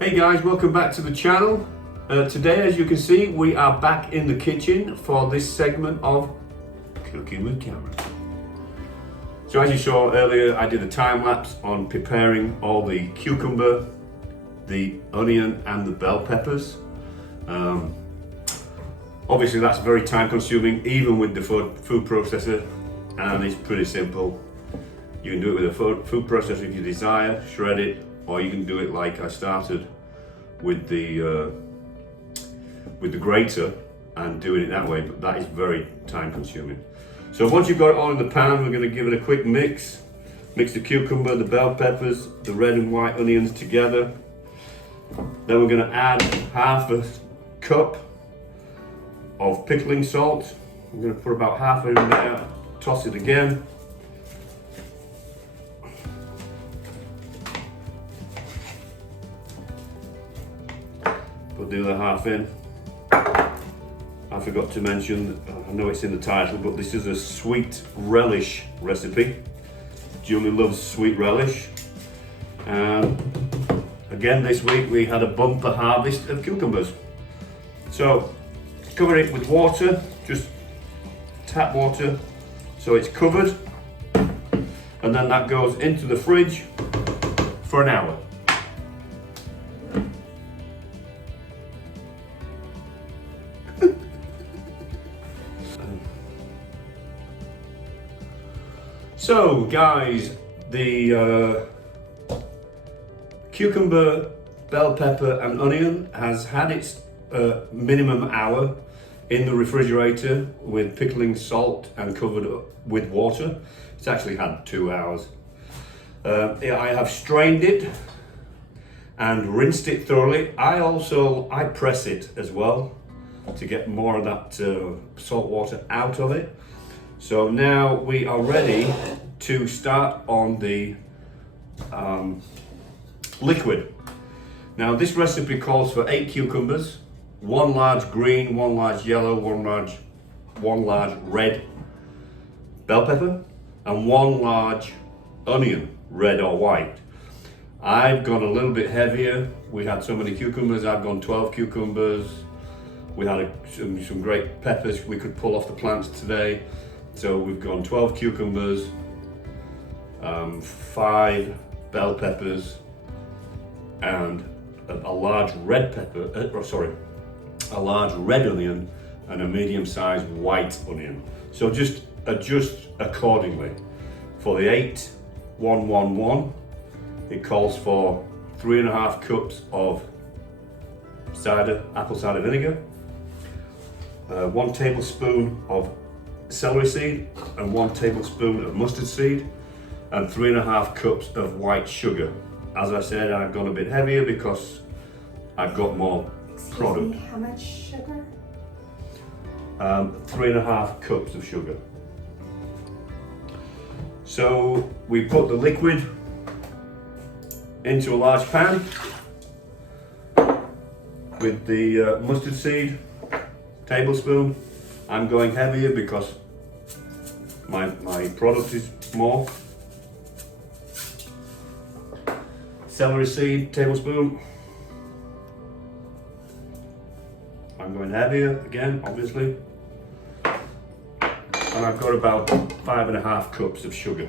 Hey guys, welcome back to the channel. Today, as you can see, we are back in the kitchen for this segment of Cooking with Camera. So as you saw earlier, I did a time lapse on preparing all the cucumber, the onion and the bell peppers. Obviously that's very time consuming, even with the food processor, and it's pretty simple. You can do it with a food processor if you desire, shred it, or you can do it like I started with the grater and doing it that way, but that is very time consuming. So once you've got it all in the pan, we're going to give it a quick mix. Mix the cucumber, the bell peppers, the red and white onions together. Then we're going to add half a cup of pickling salt. I'm going to put about half in there, toss it again. Put the other half in. I forgot to mention, I know it's in the title, but this is a sweet relish recipe. Julie loves sweet relish. And again, this week we had a bumper harvest of cucumbers. So cover it with water, just tap water, so it's covered. And then that goes into the fridge for an hour. So guys, the cucumber, bell pepper and onion has had its minimum hour in the refrigerator with pickling salt and covered up with water. It's actually had 2 hours. I have strained it and rinsed it thoroughly. I press it as well to get more of that salt water out of it. So now we are ready to start on the liquid. Now this recipe calls for 8 cucumbers, 1 large green, 1 large yellow, 1 large red bell pepper, and 1 large onion, red or white. I've gone a little bit heavier. We had so many cucumbers, I've gone 12 cucumbers. We had some great peppers we could pull off the plants today. So we've gone 12 cucumbers, 5 bell peppers, and a large red pepper, a large red onion and a medium-sized white onion. So just adjust accordingly. For the 8-1-1-1, it calls for 3.5 cups of apple cider vinegar, 1 tablespoon of celery seed and 1 tablespoon of mustard seed, and 3.5 cups of white sugar. As I said, I've gone a bit heavier because I've got more product. How much sugar? 3.5 cups of sugar. So we put the liquid into a large pan with the mustard seed, tablespoon. I'm going heavier because my product is more. Celery seed, tablespoon. I'm going heavier again, obviously. And I've got about 5.5 cups of sugar.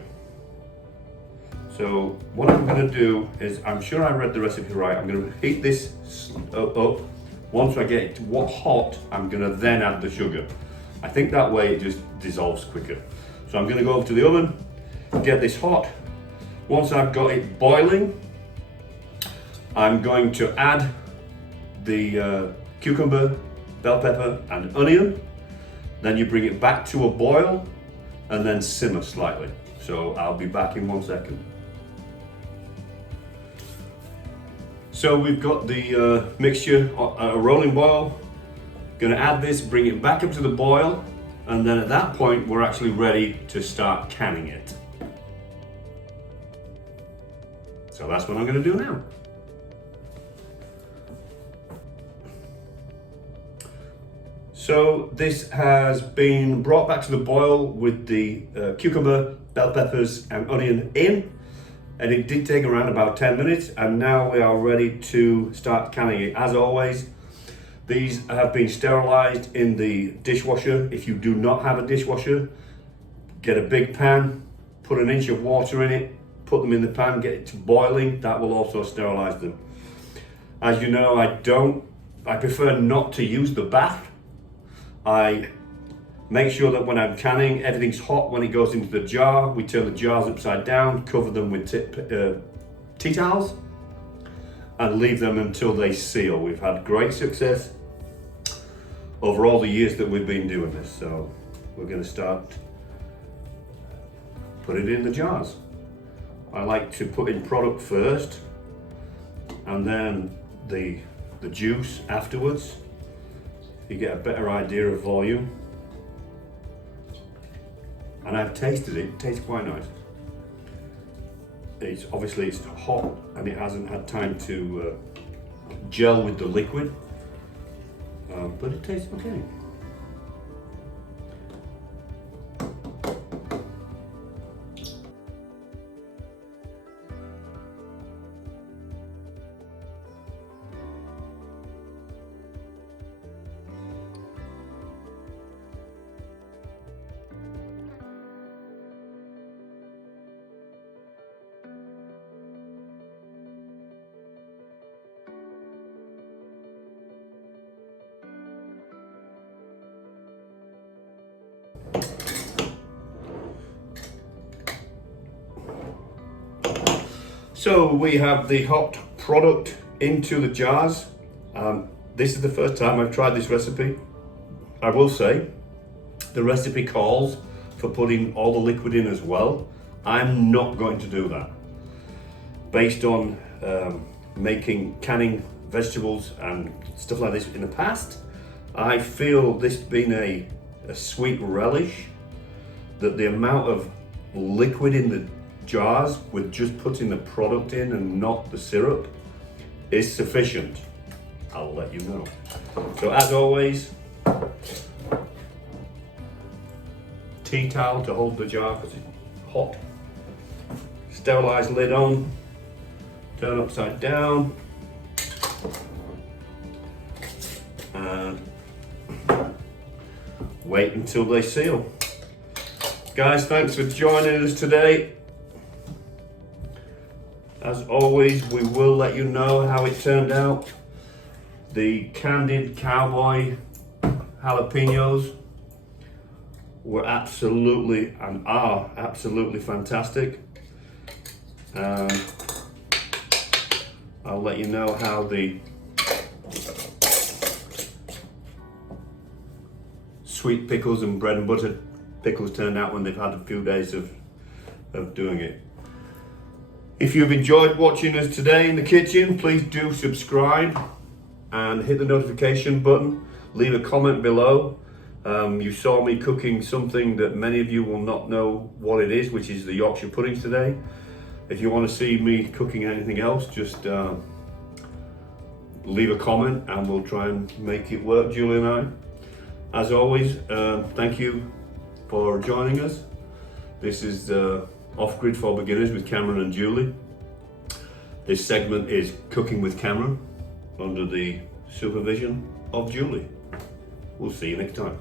So what I'm going to do is, I'm sure I read the recipe right, I'm going to heat this up. Once I get it hot, I'm going to then add the sugar. I think that way it just dissolves quicker. So I'm going to go over to the oven, get this hot. Once I've got it boiling, I'm going to add the cucumber, bell pepper and onion. Then you bring it back to a boil and then simmer slightly. So I'll be back in 1 second. So we've got the mixture, a rolling boil. Going to add this, bring it back up to the boil, and then at that point we're actually ready to start canning it. So that's what I'm going to do now. So this has been brought back to the boil with the cucumber, bell peppers and onion in. and it did take around about 10 minutes, and now we are ready to start canning it. As always, these have been sterilized in the dishwasher. If you do not have a dishwasher, get a big pan, put an inch of water in it, put them in the pan, get it to boiling. That will also sterilize them. As you know, I prefer not to use the bath. I make sure that when I'm canning, everything's hot when it goes into the jar. We turn the jars upside down, cover them with tea towels, and leave them until they seal. We've had great success over all the years that we've been doing this. So we're going to start putting it in the jars. I like to put in product first and then the juice afterwards. You get a better idea of volume. And I've tasted it, it tastes quite nice. It's hot and it hasn't had time to gel with the liquid, but it tastes okay. So we have the hot product into the jars. This is the first time I've tried this recipe. I will say the recipe calls for putting all the liquid in as well. I'm not going to do that. Based on canning vegetables and stuff like this in the past, I feel this being a sweet relish, that the amount of liquid in the jars with just putting the product in and not the syrup is sufficient. I'll let you know. So as always, tea towel to hold the jar because it's hot. Sterilized lid on, turn upside down, and wait until they seal. Guys, thanks for joining us today. As always, we will let you know how it turned out. The candied cowboy jalapenos were absolutely and are absolutely fantastic. I'll let you know how the sweet pickles and bread and butter pickles turned out when they've had a few days of doing it. If you've enjoyed watching us today in the kitchen, please do subscribe and hit the notification button. Leave a comment below. You saw me cooking something that many of you will not know what it is, which is the Yorkshire puddings today. If you want to see me cooking anything else, just leave a comment and we'll try and make it work, Julie and I. As always, thank you for joining us. This is Off Grid for Beginners with Cameron and Julie. This segment is Cooking with Cameron under the supervision of Julie. We'll see you next time.